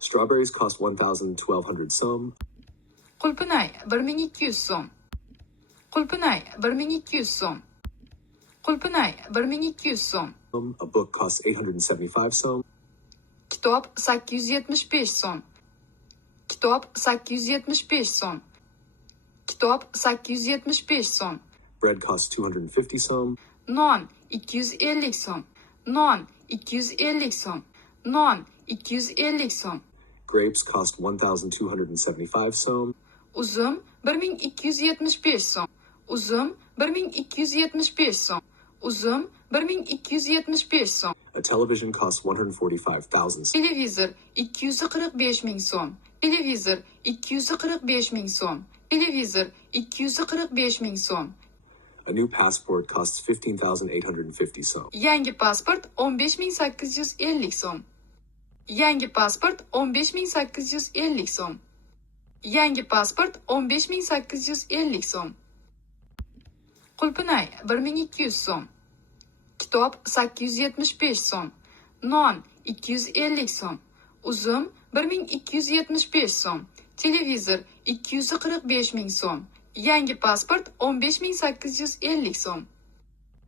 Strawberries cost 1,200 so'm. Qulpinay 1200 so'm. Qulpinay 1200 so'm. Qulpinay 1200 so'm. A book costs 875 so'm. Kitob 875 so'm. Kitob 875 so'm. Kitob 875 so'm. Bread costs 250 so'm. Non 250 so'm. Non 250 so'm. Non 250 so'm. Grapes cost 1,275 so'm. Uzum 1275 so'm. Uzum 1275 so'm. Uzum 1275 so'm. A television costs 145,000 so'm. Televizor 245 ming so'm. Televizor 245 ming so'm. Televizor 245 ming so'm. A new passport costs 15,850 so'm. Yangi pasport 15850 so'm. Yangi pasport 15850 so'm. Yangi pasport 15850 so'm. Qulpinay 1200 so'm. Kitob 875 so'm. Non 250 so'm. Uzum 1275 so'm. Televizor 245 ming so'm. Yangi pasport 15850 so'm.